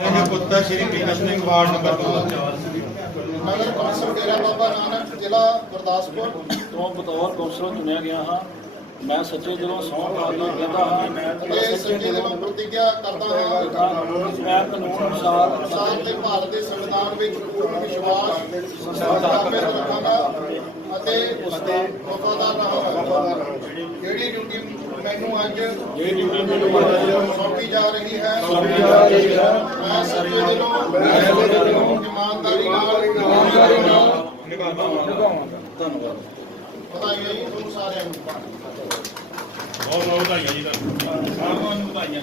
ਮੇਰੇ ਪੁੱਤਰ Shri Binam Singh ward number 2 ਨਗਰ ਕੌਂਸਲ ਡੇਰਾ ਬਾਬਾ ਨਾਨਕ ਜ਼ਿਲ੍ਹਾ ਗੁਰਦਾਸਪੁਰ। ਤੋਂ ਬਤੌਰ ਕੌਂਸਲਰ ਚੁਣਿਆ ਗਿਆ ਹਾਂ। ਮੈਂ ਸੱਚੇ ਦਿਲੋਂ ਸਹੁੰ ਖਾ ਕੇ ਕਹਿੰਦਾ ਹਾਂ ਤੇ ਸੱਚੇ ਦਿਲੋਂ ਪ੍ਰਤੀਗਿਆ ਕਰਦਾ ਹਾਂ। ਮੈਂ ਕਾਨੂੰਨ ਅਨੁਸਾਰ ਸਾਲ ਦੇ ਭਾਰਤ ਦੇ ਸੰਵਿਧਾਨ ਵਿੱਚ ਪੂਰਨ ਵਿਸ਼ਵਾਸ ਸਥਾਪਿਤ ਰੱਖਾਂਗਾ ਅਤੇ ਵਫਾਦਾਰ ਰਹਾਂਗਾ। ਜਿਹੜੀ ਡਿਊਟੀ ਮੈਨੂੰ ਅੱਜ ਜਿਹੜੀ ਡਿਊਟੀ ਮੈਨੂੰ ਸੌਂਪੀ ਜਾ ਰਹੀ ਹੈ। ਸੌਂਪੀ ਜਾ ਰਹੀ ਹੈ। ਮੈਂ ਸੱਚੇ ਦਿਲੋਂ ਇਮਾਨਦਾਰੀ ਨਾਲ ਧੰਨਵਾਦ। ਵਧਾਈਆਂ ਜੀ ਤੁਹਾਨੂੰ ਸਾਰਿਆਂ ਨੂੰ। ਬਹੁਤ ਬਹੁਤ ਵਧਾਈਆਂ ਜੀ ਤੁਹਾਨੂੰ। ਸਾਰਿਆਂ ਨੂੰ ਵਧਾਈਆਂ।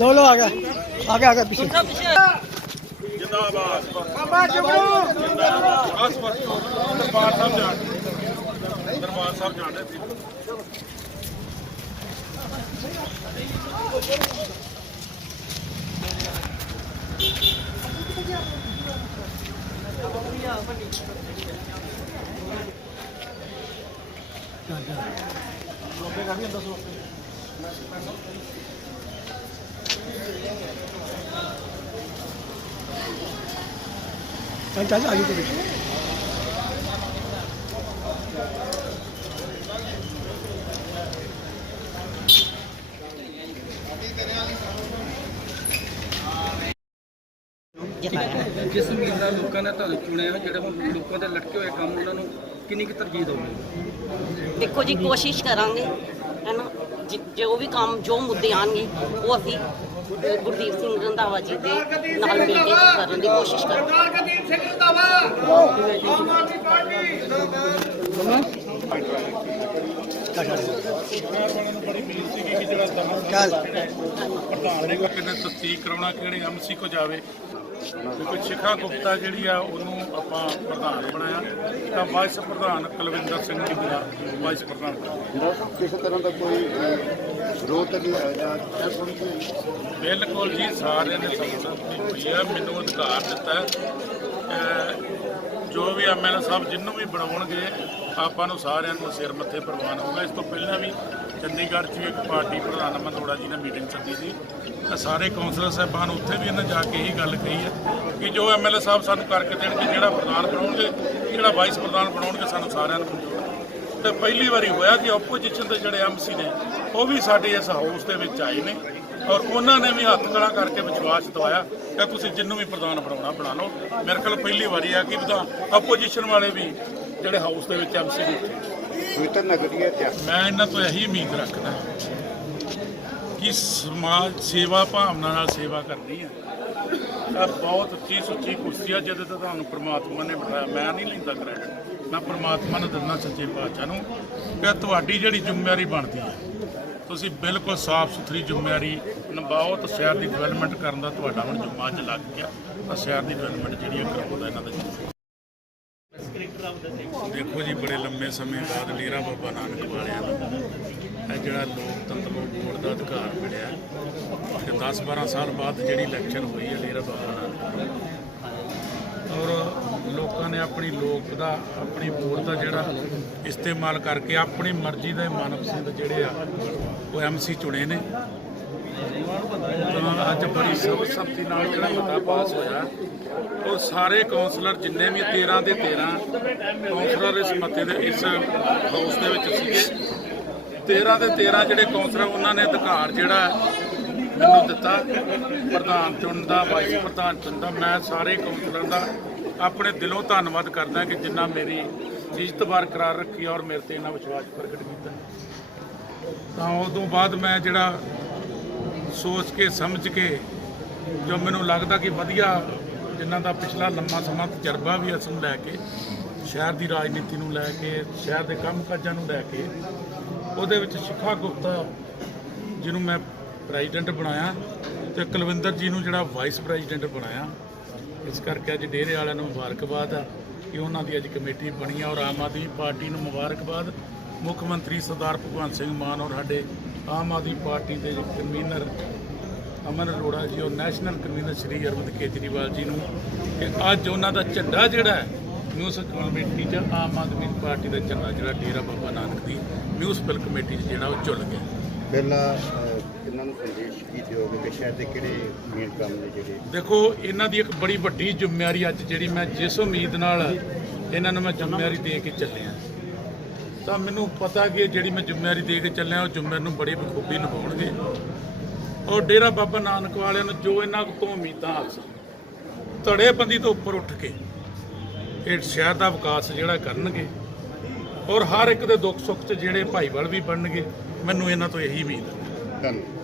लो लो आ गया आ गया आ गया पीछे जिंदाबाद बाबा जम्मू जिंदाबाद बस बस दरबार साहब जान दरबार साहब जान Gracias. चल चल आगे चल ਜਿਸ ਉਮੀਦ ਨਾਲ ਲੋਕਾਂ ਨੇ ਤੁਹਾਨੂੰ ਚੁਣਿਆ ਜਿਹੜੇ ਹੁਣ ਲੋਕਾਂ ਦੇ ਲਟਕੇ ਹੋਏ ਕੰਮ ਉਹਨਾਂ ਨੂੰ ਕਿੰਨੀ ਕੁ ਤਰਜੀਹ ਦੋਗੇ ਦੇਖੋ ਜੀ ਕੋਸ਼ਿਸ਼ ਕਰਾਂਗੇ ਹੈ ਨਾ ਜਿ- ਜੋ ਵੀ ਕੰਮ ਜੋ ਮੁੱਦੇ ਆਣਗੇ ਉਹ ਅਸੀਂ ਅ, ਗੁਰਦੀਪ ਸਿੰਘ ਰੰਧਾਵਾ ਜੀ ਦੇ ਨਾਲ ਮਿਲ ਕੇ ਕਰਨ ਦੀ ਕੋਸ਼ਿਸ਼ ਕਰਾਂਗੇ। चल ਪ੍ਰਧਾਨ ਨੇ ਕਿੰਨੇ ਤਸਦੀਕ ਕਰਾਉਣਾ ਕਿਹੜੇ ਐਮਸੀ ਕੋ ਜਾਵੇ ਕਿਉਂਕਿ ਸ਼ਿਖਾ ਗੁਪਤਾ ਜਿਹੜੀ ਆ, ਉਹਨੂੰ ਆਪਾਂ ਪ੍ਰਧਾਨ ਬਣਾਇਆ ਤਾਂ ਵਾਈਸ ਪ੍ਰਧਾਨ ਕੁਲਵਿੰਦਰ ਸਿੰਘ ਜੀ ਦਾ ਵਾਈਸ ਪ੍ਰਧਾਨ ਬਣਾਇਆ। ਕਿਸੇ ਤਰ੍ਹਾਂ ਦਾ ਕੋਈ ਵਿਰੋਧ ਨਹੀਂ ਆਇਆ ਬਿਲਕੁਲ ਜੀ, ਸਾਰਿਆਂ ਨੇ ਸੰਮਤੀ ਹੋਈ ਆ, ਮੈਨੂੰ ਅਧਿਕਾਰ ਦਿੱਤਾ ਹੈ। ਅਹ ਜੋ ਵੀ ਐਮਐਲਏ ਸਾਹਿਬ ਜਿੰਨੂੰ ਵੀ ਬਣਾਉਣਗੇ ਆਪਾਂ ਨੂੰ ਸਾਰਿਆਂ ਨੂੰ ਸਿਰ ਮੱਥੇ ਪ੍ਰਵਾਨ ਹੋਊਗਾ। ਇਸ ਤੋਂ ਪਹਿਲਾਂ ਵੀ ਚੰਡੀਗੜ੍ਹ 'ਚ ਵੀ ਇੱਕ ਪਾਰਟੀ ਪ੍ਰਧਾਨ ਮਨੋੜਾ ਜੀ ਨੇ ਮੀਟਿੰਗ ਸੱਦੀ ਸੀ। ਤਾਂ ਸਾਰੇ ਕੌਂਸਲਰ ਸਾਹਿਬਾਨ ਉੱਥੇ ਵੀ ਇਹਨਾਂ ਜਾ ਕੇ ਇਹੀ ਗੱਲ ਕਹੀ ਹੈ ਕਿ ਜੋ ਐਮਐਲਏ ਸਾਹਿਬ ਸਾਨੂੰ ਕਰਕੇ ਦੇਣਗੇ, ਜਿਹੜਾ ਪ੍ਰਧਾਨ ਬਣਾਉਣਗੇ, ਜਿਹੜਾ ਵਾਈਸ ਪ੍ਰਧਾਨ ਬਣਾਉਣਗੇ, ਸਾਨੂੰ ਸਾਰਿਆਂ ਨੂੰ ਮਨਜ਼ੂਰ ਹੈ। ਤੇ ਪਹਿਲੀ ਵਾਰੀ ਹੋਇਆ ਕਿ ਆਪੋਜੀਸ਼ਨ ਦੇ ਜਿਹੜੇ ਐਮਸੀ ਨੇ, ਉਹ ਵੀ ਸਾਡੇ ਇਸ ਹਾਊਸ ਦੇ ਵਿੱਚ ਆਏ ਨੇ ਔਰ ਉਹਨਾਂ ਨੇ ਵੀ ਹੱਥ ਖੜਾ ਕਰਕੇ ਵਿਸ਼ਵਾਸ ਦਵਾਇਆ ਕਿ ਤੁਸੀਂ ਜਿੰਨੂੰ ਵੀ ਪ੍ਰਧਾਨ ਬਣਾਉਣਾ, ਬਣਾ ਲਓ। ਮੇਰੇ ਕੋਲ ਪਹਿਲੀ ਵਾਰੀ ਆ ਕਿ ਵਿਧਾਨ ਆਪੋਜੀਸ਼ਨ ਵਾਲੇ ਵੀ ਜਿਹੜੇ ਹਾਊਸ ਦੇ ਵਿੱਚ ਐਮਸੀ ਨੇ ਸਵਿਤਰ ਨਗਰੀਆ ਤੇ ਮੈਂ ਇਹਨਾਂ ਤੋਂ ਇਹੀ ਉਮੀਦ ਰੱਖਦਾ ਕਿ ਸਮਾਜ ਸੇਵਾ ਭਾਵਨਾ ਨਾਲ ਸੇਵਾ ਕਰਨੀ ਹੈ। ਤਾਂ ਬਹੁਤ ਉੱਚੀ ਸੁੱਚੀ ਕੁਰਸੀ ਆ ਜਿਹਦੇ ਤੇ ਤੁਹਾਨੂੰ ਪ੍ਰਮਾਤਮਾ ਨੇ ਬਿਠਾਇਆ। ਮੈਂ ਨਹੀਂ ਲੈਂਦਾ ਕ੍ਰੈਡਿਟ ਮੈਂ ਪ੍ਰਮਾਤਮਾ ਨੂੰ ਦਿੰਦਾ ਸੱਚੇ ਪਾਤਸ਼ਾਹ ਨੂੰ ਕਿ ਤੁਹਾਡੀ ਜਿਹੜੀ ਜ਼ਿੰਮੇਵਾਰੀ ਬਣਦੀ ਹੈ ਤੁਸੀਂ ਬਿਲਕੁਲ ਸਾਫ਼ ਸੁਥਰੀ ਜ਼ਿੰਮੇਵਾਰੀ ਨਿਭਾਓ ਤਾਂ ਸ਼ਹਿਰ ਦੀ ਡਿਵੈਲਪਮੈਂਟ ਕਰਨ ਦਾ ਤੁਹਾਡਾ ਹੁਣ ਜੁਮਾ 'ਚ ਲੱਗ ਗਿਆ। ਤਾਂ ਸ਼ਹਿਰ ਦੀ ਡਿਵੈਲਪਮੈਂਟ ਜਿਹੜੀ ਹੈ ਕਰਾਉਣ ਦਾ ਇਹਨਾਂ ਦਾ ਦੇਖੋ ਜੀ, ਬੜੇ ਲੰਮੇ ਸਮੇਂ ਬਾਅਦ ਡੇਰਾ ਬਾਬਾ ਨਾਨਕ ਵਾਲਿਆਂ ਨੂੰ ਇਹ ਜਿਹੜਾ ਲੋਕਤੰਤਰ ਨੂੰ ਵੋਟ ਦਾ ਅਧਿਕਾਰ ਮਿਲਿਆ ਤੇ 10-12 ਸਾਲ ਬਾਅਦ ਜਿਹੜੀ ਇਲੈਕਸ਼ਨ ਹੋਈ ਹੈ ਡੇਰਾ ਬਾਬਾ ਨਾਨਕ ਔਰ ਲੋਕਾਂ ਨੇ ਆਪਣੀ ਲੋਕ ਦਾ, ਆਪਣੀ ਵੋਟ ਦਾ ਜਿਹੜਾ ਇਸਤੇਮਾਲ ਕਰਕੇ ਆਪਣੀ ਮਰਜ਼ੀ ਦੇ ਮਨਪਸੰਦ ਜਿਹੜੇ ਆ, ਉਹ ਐਮਸੀ ਚੁਣੇ ਨੇ। ਅੱਜ ਬੜੀ ਸਰਬਸੰਮਤੀ ਨਾਲ ਜਿਹੜਾ ਮਤਾ ਪਾਸ ਹੋਇਆ ਉਹ ਸਾਰੇ ਕਾਉਂਸਲਰ ਜਿੰਨੇ ਵੀ 13 ਦੇ 13 ਕਾਉਂਸਲਰ ਇਸ ਮਤੇ ਦੇ, ਇਸ ਹਾਊਸ ਦੇ ਵਿੱਚ ਸੀਗੇ। 13 ਦੇ 13 ਜਿਹੜੇ ਕਾਉਂਸਲਰ ਉਹਨਾਂ ਨੇ ਅਧਿਕਾਰ ਜਿਹੜਾ ਮੈਨੂੰ ਦਿੱਤਾ। ਪ੍ਰਧਾਨ ਚੁਣਨ ਦਾ ਵਾਈਸ ਪ੍ਰਧਾਨ ਚੁਣਨ ਦਾ, ਮੈਂ ਸਾਰੇ ਕਾਉਂਸਲਰਾਂ ਦਾ ਆਪਣੇ ਦਿਲੋਂ ਧੰਨਵਾਦ ਕਰਦਾ ਕਿ ਜਿੰਨਾ ਮੇਰੀ ਇੱਜ਼ਤ ਬਰਕਰਾਰ ਰੱਖੀ ਔਰ ਮੇਰੇ ਤੇ ਇਹਨਾਂ ਵਿਸ਼ਵਾਸ ਪ੍ਰਗਟ ਕੀਤਾ। ਤਾਂ ਉਦੋਂ ਬਾਅਦ ਮੈਂ ਜਿਹੜਾ ਸੋਚ ਕੇ, ਸਮਝ ਕੇ ਜੋ ਮੈਨੂੰ ਲੱਗਦਾ ਕਿ ਵਧੀਆ ਜਿਨ੍ਹਾਂ ਦਾ ਪਿਛਲਾ ਲੰਮਾ ਸਮਾਂ ਤਜਰਬਾ ਵੀ ਇਸ ਨੂੰ ਲੈ ਕੇ, ਸ਼ਹਿਰ ਦੀ ਰਾਜਨੀਤੀ ਨੂੰ ਲੈ ਕੇ, ਸ਼ਹਿਰ ਦੇ ਕੰਮਕਾਜਾਂ ਨੂੰ ਲੈ ਕੇ, ਉਹਦੇ ਵਿੱਚ ਸ਼ਿਖਾ ਗੁਪਤਾ ਜਿਹਨੂੰ ਮੈਂ ਪ੍ਰੈਜ਼ੀਡੈਂਟ ਬਣਾਇਆ ਤੇ ਕੁਲਵਿੰਦਰ ਜੀ ਨੂੰ ਜਿਹੜਾ ਵਾਈਸ ਪ੍ਰੈਜ਼ੀਡੈਂਟ ਬਣਾਇਆ। ਇਸ ਕਰਕੇ ਅੱਜ ਡੇਰੇ ਵਾਲਿਆਂ ਨੂੰ ਮੁਬਾਰਕਬਾਦ ਆ ਕਿ ਉਹਨਾਂ ਦੀ ਅੱਜ ਕਮੇਟੀ ਬਣੀ ਆ ਔਰ ਆਮ ਆਦਮੀ ਪਾਰਟੀ ਨੂੰ ਮੁਬਾਰਕਬਾਦ। ਮੁੱਖ ਮੰਤਰੀ ਸਰਦਾਰ ਭਗਵੰਤ ਸਿੰਘ ਮਾਨ ਔਰ ਸਾਡੇ ਆਮ ਆਦਮੀ ਪਾਰਟੀ ਦੇ ਕਨਵੀਨਰ ਅਮਨ ਅਰੋੜਾ ਜੀ ਔਰ ਨੈਸ਼ਨਲ ਕਨਵੀਨਰ ਸ਼੍ਰੀ ਅਰਵਿੰਦ ਕੇਜਰੀਵਾਲ ਜੀ ਨੂੰ ਕਿ ਅੱਜ ਉਹਨਾਂ ਦਾ ਝੰਡਾ ਜਿਹੜਾ ਹੈ ਮਿਊਨਿਸਪਲ ਕਮੇਟੀ 'ਚ ਆਮ ਆਦਮੀ ਪਾਰਟੀ ਦਾ ਝੰਡਾ ਜਿਹੜਾ ਡੇਰਾ ਬਾਬਾ ਨਾਨਕ ਦੀ ਮਿਊਨਿਸਪਲ ਕਮੇਟੀ 'ਚ ਜਿਹੜਾ ਉਹ ਝੁੱਲ ਗਿਆ। ਪਹਿਲਾਂ ਕਿਹਨਾਂ ਨੂੰ ਸੰਦੇਸ਼ ਕੀ ਦਿਓਗੇ ਕਿ ਸ਼ਹਿਰ ਦੇ ਕਿਹੜੇ ਮੇਨ ਕੰਮ ਨੇ ਜਿਹੜੇ? ਦੇਖੋ ਇਹਨਾਂ ਦੀ ਇੱਕ ਬੜੀ ਵੱਡੀ ਜ਼ਿੰਮੇਵਾਰੀ ਅੱਜ ਜਿਹੜੀ ਮੈਂ ਜਿਸ ਉਮੀਦ ਨਾਲ ਇਹਨਾਂ ਨੂੰ ਮੈਂ ਜ਼ਿੰਮੇਵਾਰੀ ਦੇ ਕੇ ਚੱਲਿਆ। ਤਾਂ ਮੈਨੂੰ ਪਤਾ ਕਿ ਜਿਹੜੀ ਮੈਂ ਜ਼ਿੰਮੇਵਾਰੀ ਦੇ ਕੇ ਚੱਲਿਆ, ਉਹ ਜ਼ਿੰਮੇਵਾਰੀ ਨੂੰ ਬੜੀ ਬਖੂਬੀ ਨਿਭਾਉਣਗੇ। ਔਰ ਡੇਰਾ ਬਾਬਾ ਨਾਨਕ ਵਾਲਿਆਂ ਨੂੰ ਜੋ ਇਹਨਾਂ ਤੋਂ ਉਮੀਦਾਂ ਹਾਸਲ ਧੜੇਬੰਦੀ ਤੋਂ ਉੱਪਰ ਉੱਠ ਕੇ ਇਹ ਸ਼ਹਿਰ ਦਾ ਵਿਕਾਸ ਜਿਹੜਾ ਕਰਨਗੇ, ਔਰ ਹਰ ਇੱਕ ਦੇ ਦੁੱਖ ਸੁੱਖ 'ਚ ਜਿਹੜੇ ਭਾਈਵਾਲ ਵੀ ਬਣਨਗੇ, ਮੈਨੂੰ ਇਹਨਾਂ ਤੋਂ ਇਹੀ ਉਮੀਦ ਹੈ। ਧੰਨਵਾਦ।